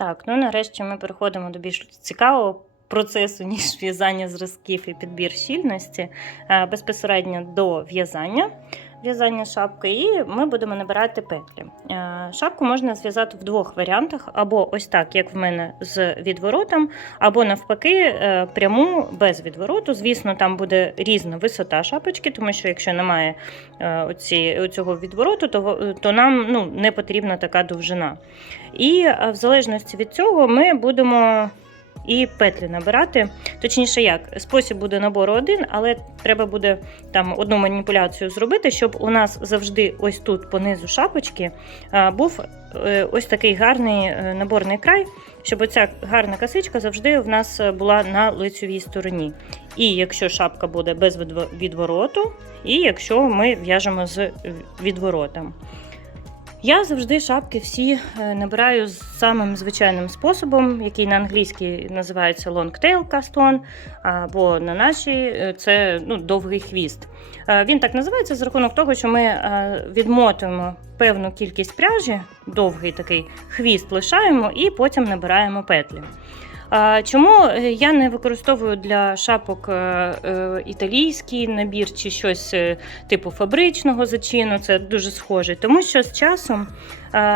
Так, ну нарешті ми переходимо до більш цікавого процесу, ніж в'язання зразків і підбір щільності, е, безпосередньо до в'язання. В'язання шапки, і ми будемо набирати петлі. Е, Шапку можна зв'язати в двох варіантах: або ось так, як в мене з відворотом, або навпаки, е, пряму без відвороту. Звісно, там буде різна висота шапочки, тому що якщо немає е, оці, цього відвороту, то, то нам ну, не потрібна така довжина. І в залежності від цього ми будемо і петлі набирати. Точніше, як спосіб буде набору один, але треба буде там одну маніпуляцію зробити, щоб у нас завжди ось тут, по низу шапочки, е, був е, ось такий гарний е, наборний край, щоб оця гарна косичка завжди в нас е, була на лицевій стороні. І якщо шапка буде без відвороту, і якщо ми в'яжемо з відворотом. Я завжди шапки всі е, набираю самим звичайним способом, який на англійській називається long tail cast on, або на нашій е, це ну, довгий хвіст. Е, Він так називається з рахунок того, що ми відмотуємо певну кількість пряжі, довгий такий хвіст лишаємо і потім набираємо петлі. Чому е, я не використовую для шапок е, е, італійський набір чи щось типу фабричного зачину, це дуже схоже. Тому що з часом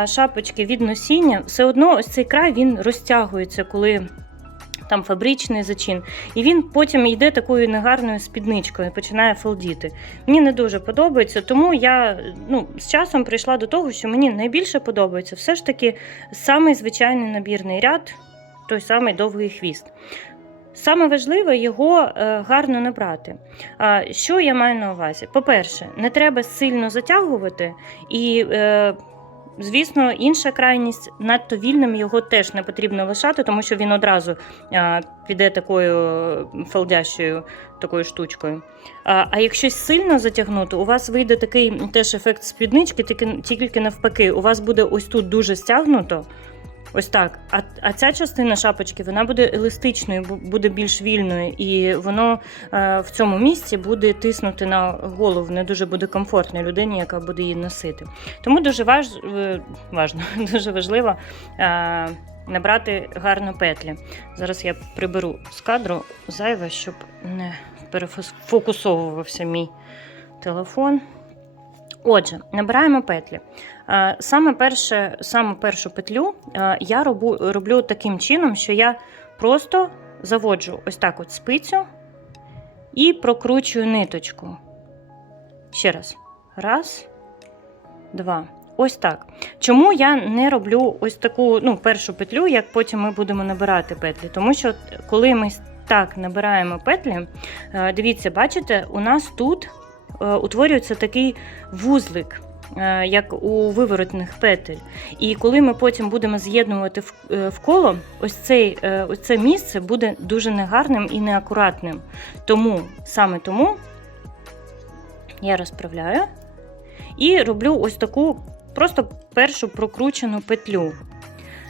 шапочки від носіння все одно ось цей край він розтягується, коли там фабричний зачин, і він потім йде такою негарною спідничкою, починає фолдіти. Мені не дуже подобається, тому я ну, з часом прийшла до того, що мені найбільше подобається все ж таки самий звичайний набірний ряд, той самий довгий хвіст. Саме важливе його е, гарно набрати. А, що я маю на увазі? По-перше, не треба сильно затягувати, і, е, звісно, інша крайність надто вільним його теж не потрібно лишати, тому що він одразу е, піде такою фалдящою такою штучкою. А, якщо сильно затягнути, у вас вийде такий теж ефект спіднички, тільки навпаки, у вас буде ось тут дуже стягнуто. Ось так. А, а ця частина шапочки вона буде еластичною, буде більш вільною, і воно е, в цьому місці буде тиснути на голову, не дуже буде комфортно людині, яка буде її носити. Тому дуже важ, е, важно, дуже важливо е, набрати гарно петлі. Зараз я приберу з кадру зайве, щоб не перефокусовувався мій телефон. Отже, набираємо петлі. Е, Саме перше, саму першу петлю е, я робу, роблю таким чином, що я просто заводжу ось так от спицю і прокручую ниточку. Ще раз. Раз, два. Ось так. Чому я не роблю ось таку ну, першу петлю, як потім ми будемо набирати петлі? Тому що коли ми так набираємо петлі, е, дивіться, бачите, у нас тут утворюється такий вузлик, е, як у виворотних петель. І коли ми потім будемо з'єднувати в, е, коло, ось, цей, е, ось це місце буде дуже негарним і неакуратним. Тому саме тому я розправляю і роблю ось таку просто першу прокручену петлю.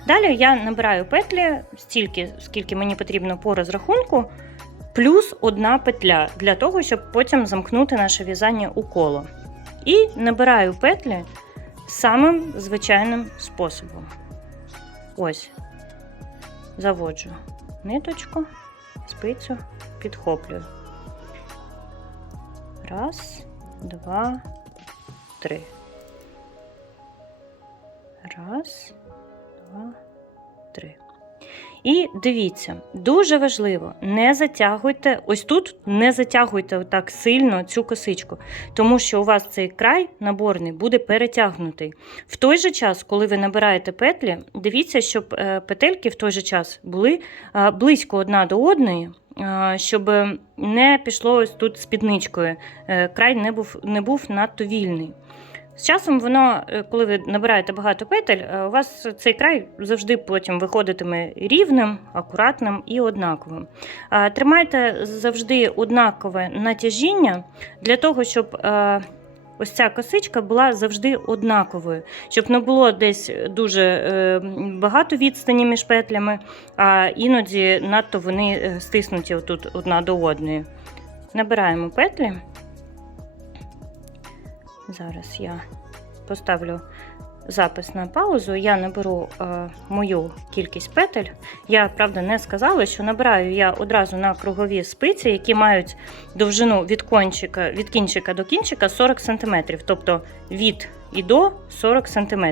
Далі я набираю петлі стільки, скільки мені потрібно по розрахунку, плюс одна петля для того, щоб потім замкнути наше в'язання у коло. І набираю петлі самим звичайним способом. Ось. Заводжу ниточку, спицю, підхоплюю. Раз, два, три. Раз, два, три. І дивіться, дуже важливо, не затягуйте, ось тут не затягуйте так сильно цю косичку, тому що у вас цей край наборний буде перетягнутий. В той же час, коли ви набираєте петлі, дивіться, щоб е, петельки в той же час були е, близько одна до одної, е, щоб не пішло ось тут спідничкою, край не був, не був надто вільний. З часом воно, е, коли ви набираєте багато петель, е, у вас цей край завжди потім виходитиме рівним, акуратним і однаковим. Тримайте завжди однакове натяжіння для того, щоб е, ось ця косичка була завжди однаковою, щоб не було десь дуже багато відстані між петлями, а іноді надто вони стиснуті отут одна до одної. Набираємо петлі. Зараз я поставлю запис на паузу. Я наберу е, мою кількість петель. Я правда не сказала, що набираю я одразу на кругові спиці, які мають довжину від кончика, від кінчика до кінчика 40 см, тобто від і до 40 см.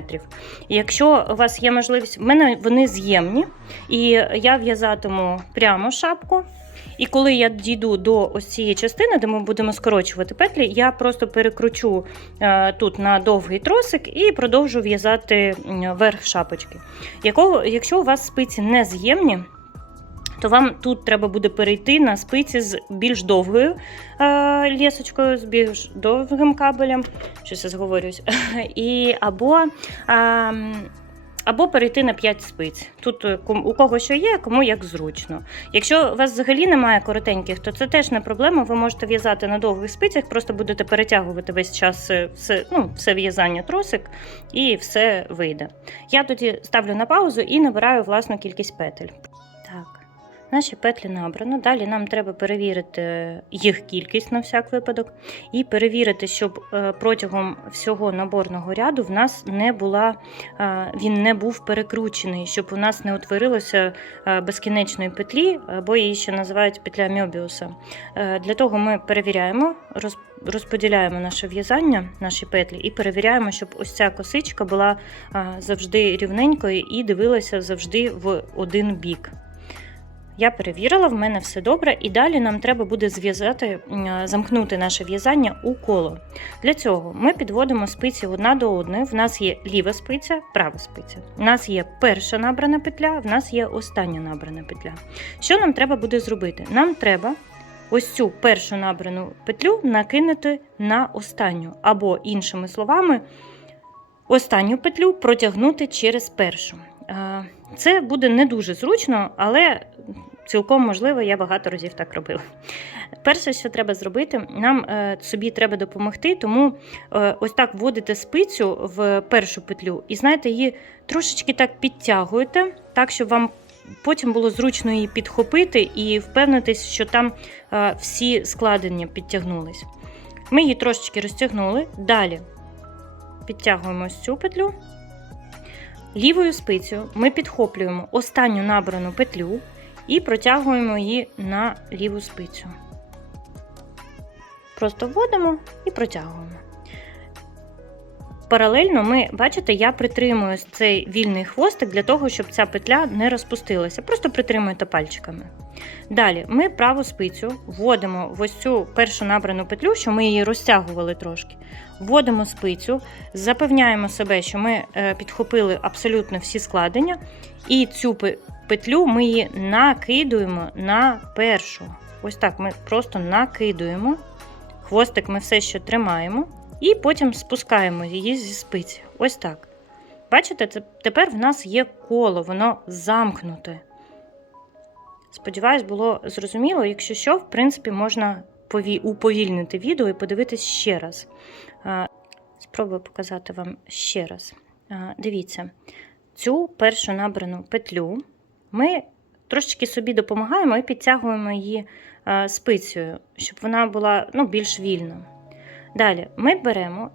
Якщо у вас є можливість, в мене вони з'ємні, і я в'язатиму прямо шапку. І коли я дійду до ось цієї частини, де ми будемо скорочувати петлі, я просто перекручу е, тут на довгий тросик і продовжу в'язати верх шапочки. Якщо у вас спиці не з'ємні, то вам тут треба буде перейти на спиці з більш довгою е, лісочкою, з більш довгим кабелем. Щось я зговорюсь. І або. Е, або перейти на 5 спиць. Тут е, у кого що є, кому як зручно. Якщо у вас взагалі немає коротеньких, то це теж не проблема. Ви можете в'язати на довгих спицях, просто будете перетягувати весь час е, все, ну, все в'язання тросик, і все вийде. Я тоді ставлю на паузу і набираю власну кількість петель. Наші петлі набрано. Далі нам треба перевірити їх кількість на всяк випадок, і перевірити, щоб е, протягом всього наборного ряду в нас не була, е, він не був перекручений, щоб у нас не утворилося е, безкінечної петлі, або її ще називають петля Мьобіуса. Для того ми перевіряємо, роз- розподіляємо наше в'язання, наші петлі, і перевіряємо, щоб ось ця косичка була завжди рівненькою і дивилася завжди в один бік. Я перевірила, в мене все добре, і далі нам треба буде зв'язати, замкнути наше в'язання у коло. Для цього ми підводимо спиці одна до одної. В нас є ліва спиця, права спиця. У нас є перша набрана петля, в нас є остання набрана петля. Що нам треба буде зробити? Нам треба ось цю першу набрану петлю накинути на останню, або, іншими словами, останню петлю протягнути через першу. Е, Це буде не дуже зручно, але цілком можливо, я багато разів так робила. Перше, що треба зробити, нам е, собі треба допомогти, тому е, ось так вводите спицю в першу петлю і знаєте, її трошечки так підтягуєте, так, щоб вам потім було зручно її підхопити і впевнитись, що там всі складення підтягнулись. Ми її трошечки розтягнули. Далі підтягуємо ось цю петлю. Лівою спицею ми підхоплюємо останню набрану петлю і протягуємо її на ліву спицю. Просто вводимо і протягуємо. Паралельно ми, бачите, я притримую цей вільний хвостик для того, щоб ця петля не розпустилася. Просто притримуєте пальчиками. Далі ми праву спицю вводимо в ось цю першу набрану петлю, що ми її розтягували трошки. Вводимо спицю, запевняємо себе, що ми е, підхопили абсолютно всі складення, і цю петлю ми її накидуємо на першу. Ось так ми просто накидуємо. Хвостик ми все ще тримаємо, і потім спускаємо її зі спиці. Ось так. Бачите, це тепер в нас є коло, воно замкнуте. Сподіваюсь, було зрозуміло. Якщо що, в принципі, можна уповільнити відео і подивитись ще раз. Спробую показати вам ще раз. Дивіться, цю першу набрану петлю ми трошечки собі допомагаємо і підтягуємо її спицею, щоб вона була ну, більш вільна. Далі ми беремо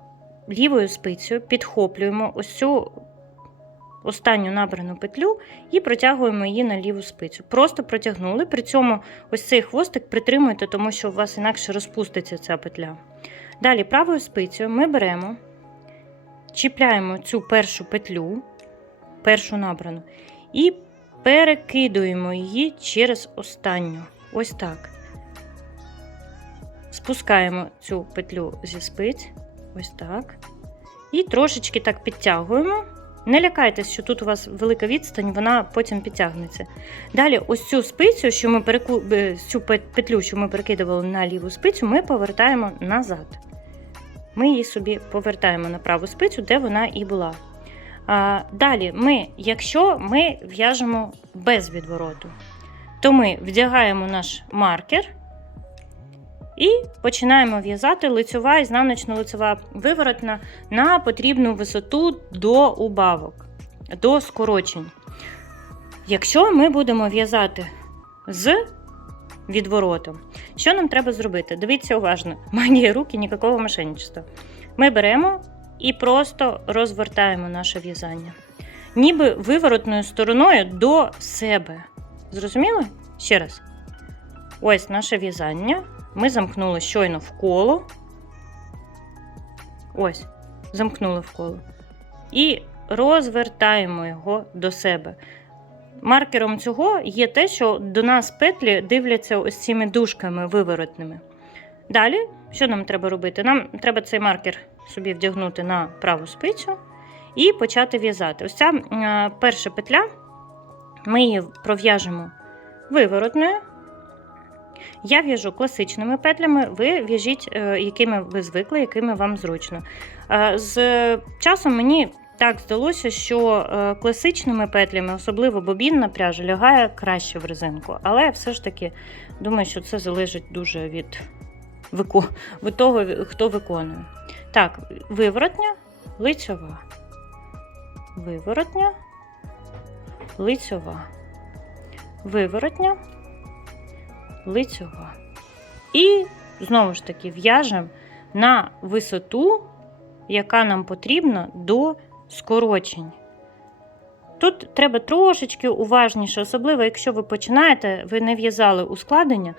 лівою спицею, підхоплюємо ось цю останню набрану петлю і протягуємо її на ліву спицю. Просто протягнули. При цьому ось цей хвостик притримуйте, тому що у вас інакше розпуститься ця петля. Далі правою спицею ми беремо, чіпляємо цю першу петлю, першу набрану, і перекидуємо її через останню. Ось так. Спускаємо цю петлю зі спиць, ось так. І трошечки так підтягуємо. Не лякайтесь, що тут у вас велика відстань, вона потім підтягнеться. Далі, ось цю спицю, що ми переку... е, цю петлю, що ми перекидували на ліву спицю, ми повертаємо назад. Ми її собі повертаємо на праву спицю, де вона і була. А, далі, ми, якщо ми в'яжемо без відвороту, то ми вдягаємо наш маркер і починаємо в'язати лицьова і ізнаночно-лицьова виворотна на потрібну висоту до убавок, до скорочень. Якщо ми будемо в'язати з відворотом, що нам треба зробити? Дивіться уважно, магія руки, ніякого мошенничества. Ми беремо і просто розвертаємо наше в'язання. Ніби виворотною стороною до себе. Зрозуміли? Ще раз. Ось наше в'язання. Ми замкнули щойно в коло. Ось, замкнули в коло. І розвертаємо його до себе. Маркером цього є те, що до нас петлі дивляться ось цими дужками виворотними. Далі, що нам треба робити? Нам треба цей маркер собі вдягнути на праву спицю і почати в'язати. Ось ця е, перша петля, ми її пров'яжемо виворотною. Я в'яжу класичними петлями, ви в'яжіть, е, якими ви звикли, якими вам зручно. Е, З часом мені так здалося, що е, класичними петлями, особливо бобінна пряжа, лягає краще в резинку. Але все ж таки думаю, що це залежить дуже від, від того, хто виконує. Так, виворотня, лицьова. Виворотня, лицьова. Виворотня, лицьова. І знову ж таки в'яжемо на висоту, яка нам потрібна до скорочень. Тут треба трошечки уважніше, особливо якщо ви починаєте, ви не в'язали ускладення,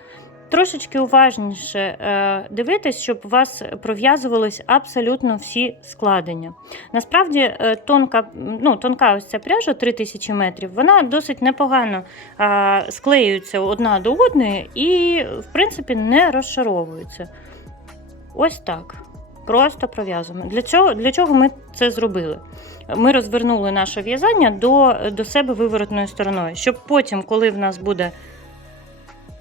трошечки уважніше е, дивитись, щоб у вас пров'язувались абсолютно всі складення. Насправді, е, тонка, ну, тонка ось ця пряжа 3000 метрів, вона досить непогано склеюється одна до одної і, в принципі, не розшаровується. Ось так. Просто пров'язуємо. Для чого, для чого ми це зробили? Ми розвернули наше в'язання до, до себе виворотною стороною, щоб потім, коли в нас буде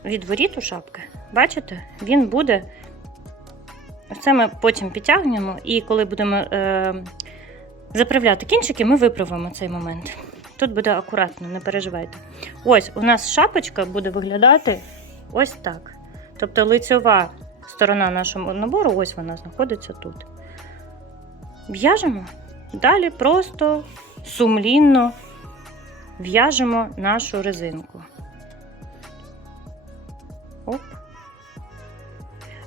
відворіт у шапки, бачите, він буде. Це ми потім підтягнемо, і коли будемо е, заправляти кінчики, ми виправимо цей момент. Тут буде акуратно, не переживайте. Ось у нас шапочка буде виглядати ось так. Тобто лицьова сторона нашого набору, ось вона знаходиться тут. В'яжемо. Далі просто сумлінно в'яжемо нашу резинку. Оп.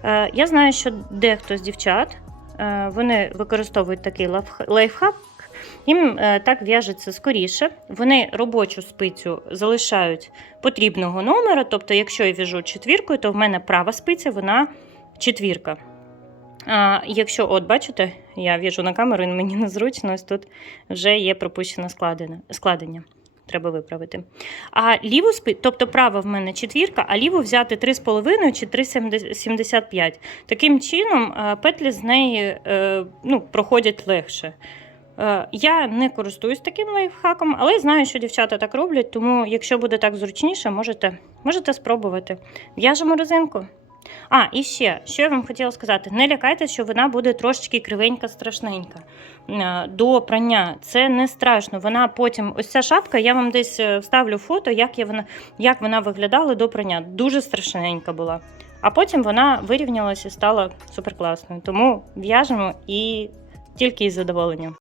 Е, я знаю, що дехто з дівчат е, вони використовують такий лайфхак. Їм е, так в'яжеться скоріше. Вони робочу спицю залишають потрібного номера. Тобто, якщо я в'яжу четвіркою, то в мене права спиця, вона четвірка. А, якщо, от бачите, я в'яжу на камеру, і мені незручно, ось тут вже є пропущене складення. Треба виправити. А ліву спи, тобто права в мене четвірка, а ліву взяти 3,5 чи 3,75. Таким чином е, петлі з неї е, ну, проходять легше. Е, Я не користуюсь таким лайфхаком, але знаю, що дівчата так роблять, тому якщо буде так зручніше, можете, можете спробувати. В'яжемо резинку. А, і ще, що я вам хотіла сказати: не лякайтеся, що вона буде трошечки кривенька, страшненька е, до прання. Це не страшно. Вона потім, ось ця шапка, я вам десь е, вставлю фото, як, я вона, як вона виглядала до прання. Дуже страшненька була. А потім вона вирівнялася і стала суперкласною. Тому в'яжемо і тільки із задоволенням.